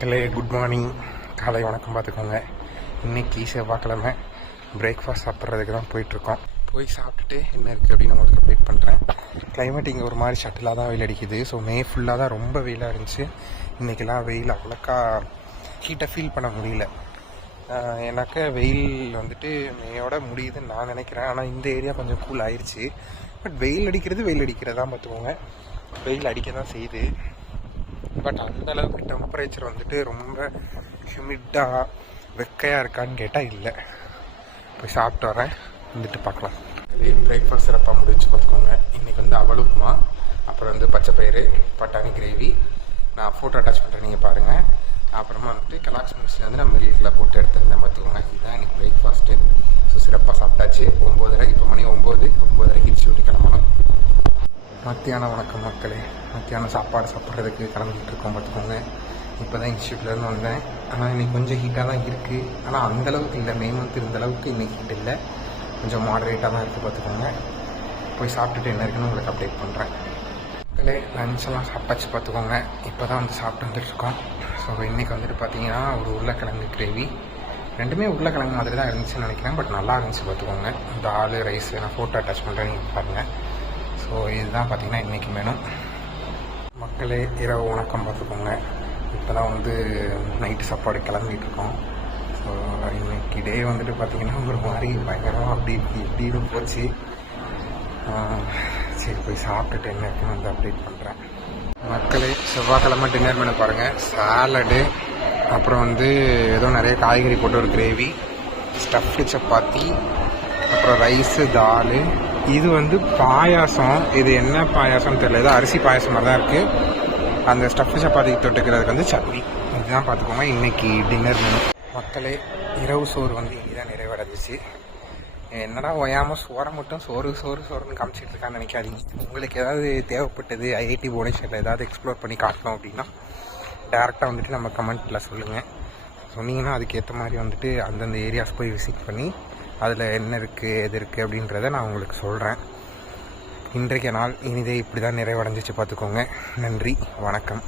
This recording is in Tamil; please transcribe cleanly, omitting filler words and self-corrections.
ஹலோ குட் மார்னிங், காலை வணக்கம். பார்த்துக்கோங்க, இன்றைக்கி செவ்வாய்க்கிழமை பிரேக்ஃபாஸ்ட் சாப்பிட்றதுக்கு தான் போயிட்டுருக்கோம். போய் சாப்பிட்டுட்டு என்ன இருக்குது அப்படின்னு உங்களுக்கு அப்டேட் பண்ணுறேன். கிளைமேட் இங்கே ஒரு மாதிரி ஷட்டிலாக தான் வெயில் அடிக்குது. ஸோ மே ஃபுல்லாக தான் ரொம்ப வெயிலாக இருந்துச்சு. இன்றைக்கெல்லாம் வெயில் அவ்வளோக்கா ஹீட்டை ஃபீல் பண்ண முடியல. எனக்கு வெயில் வந்துட்டு மேயோட முடியுதுன்னு நான் நினைக்கிறேன். ஆனால் இந்த ஏரியா கொஞ்சம் கூல் ஆயிடுச்சு. பட் வெயில் அடிக்கிறதா பார்த்துக்கோங்க, வெயில் அடிக்க தான் செய்யுது. பட் அந்தளவுக்கு டெம்பரேச்சர் வந்துட்டு ரொம்ப ஹியூமிட்டாக வெக்கையாக இருக்கான்னு கேட்டால் இல்லை. போய் சாப்பிட்டு வரேன், வந்துட்டு பார்க்கலாம். பிரேக்ஃபாஸ்ட் சிறப்பாக முடிஞ்சு பார்த்துக்கோங்க. இன்றைக்கி வந்து அவல் உப்புமா, அப்புறம் வந்து பச்சைப்பயிறு பட்டாணி கிரேவி. நான் ஃபோட்டோ அட்டாச் பண்ணுறேன், நீங்கள் பாருங்கள். அப்புறமா வந்துட்டு கலாக்ஸ் மிக்ஸில் வந்து நான் மில்கில் போட்டு எடுத்துருந்தேன் பார்த்துக்கோங்க. இதுதான் இன்றைக்கி பிரேக்ஃபாஸ்ட்டு. ஸோ சிறப்பாக சாப்பிட்டாச்சு. 9:30, இப்போ மணி 9:30 கிடிச்சு விட்டு கிளம்பணும். மத்தியானம் வணக்கம் மக்களே. மத்தியானம் சாப்பாடு சாப்பிட்றதுக்கு கிளம்பிட்டு இருக்கோம் பார்த்துக்கோங்க. இப்போ தான் இன்ஸ்டியூட்லேருந்து வந்தேன். ஆனால் இன்றைக்கி கொஞ்சம் ஹீட்டாக தான் இருக்குது. ஆனால் அந்தளவுக்கு இல்லை, மே மந்த் இருந்தளவுக்கு இன்றைக்கி ஹீட் இல்லை, கொஞ்சம் மாடரேட்டாக தான் இருக்குது பார்த்துக்கோங்க. போய் சாப்பிட்டுட்டு என்ன இருக்குன்னு உங்களுக்கு அப்டேட் பண்ணுறேன். மக்களே, லஞ்செல்லாம் சாப்பிட்டாச்சு பார்த்துக்கோங்க. இப்போ தான் வந்து சாப்பிட்டு வந்துட்டுருக்கோம். ஸோ இன்றைக்கி வந்துட்டு பார்த்தீங்கன்னா ஒரு உருளைக்கிழங்கு கிரேவி. ரெண்டுமே உருளைக்கிழங்கு மாதிரி தான் இருந்துச்சுன்னு நினைக்கிறேன். பட் நல்லா இருந்துச்சு பார்த்துக்கோங்க. தால் ரைஸ் நான் ஃபோட்டோ அட்டாச் பண்ணுறேன், நீங்கள் பாருங்கள். ஸோ இதுதான் பார்த்திங்கன்னா இன்றைக்கி மெனு. மக்களே, இரவு வணக்கம் பார்த்துக்கோங்க. இப்போ தான் வந்து நைட்டு சாப்பாடு கிளம்பிட்டு இருக்கோம். ஸோ இன்றைக்கி டே வந்துட்டு பார்த்திங்கன்னா ஒரு மாதிரி பயங்கரமாக அப்படி இப்படின்னு போச்சு. சரி, போய் சாப்பிட்டுட்டு என்ன இருக்குன்னு வந்து அப்டேட் பண்ணுறேன். மக்களே, செவ்வாய்க்கிழமை டின்னர் மெனு பாருங்கள். சாலடு, அப்புறம் வந்து ஏதோ நிறைய காய்கறி போட்டு ஒரு கிரேவி, ஸ்டஃப்டு சப்பாத்தி, அப்புறம் ரைஸு, தால். இது வந்து பாயாசம். இது என்ன பாயாசம்னு தெரியல, ஏதோ அரிசி பாயாசம் மாதிரி தான் இருக்குது. அந்த ஸ்டஃப் சப்பாத்திக்கு தொட்டுக்கிறதுக்கு வந்து சட்னி. இதுதான் பார்த்துக்கோங்க இன்றைக்கி டின்னர் மெனு. மக்களே, இரவு சோறு வந்து இங்கே தான் நிறைவடைஞ்சிச்சு. என்னடா ஓயாமல் சோறை மட்டும் சோறுன்னு காமிச்சிட்டு இருக்கான்னு நினைக்காதீங்க. உங்களுக்கு ஏதாவது தேவைப்பட்டது ஐஐடி புவனேஸ்வரில் ஏதாவது எக்ஸ்ப்ளோர் பண்ணி காட்டணும் அப்படின்னா டேரெக்டாக வந்துட்டு நம்ம கமெண்ட்டில் சொல்லுங்கள். சொன்னீங்கன்னா அதுக்கேற்ற மாதிரி வந்துட்டு அந்தந்த ஏரியாஸ் போய் விசிட் பண்ணி அதில் என்ன இருக்குது எது இருக்குது அப்படின்றத நான் உங்களுக்கு சொல்கிறேன். இன்றைக்கு நாள் இனிதே இப்படி தான் நிறைவடைஞ்சிச்சு பார்த்துக்கோங்க. நன்றி, வணக்கம்.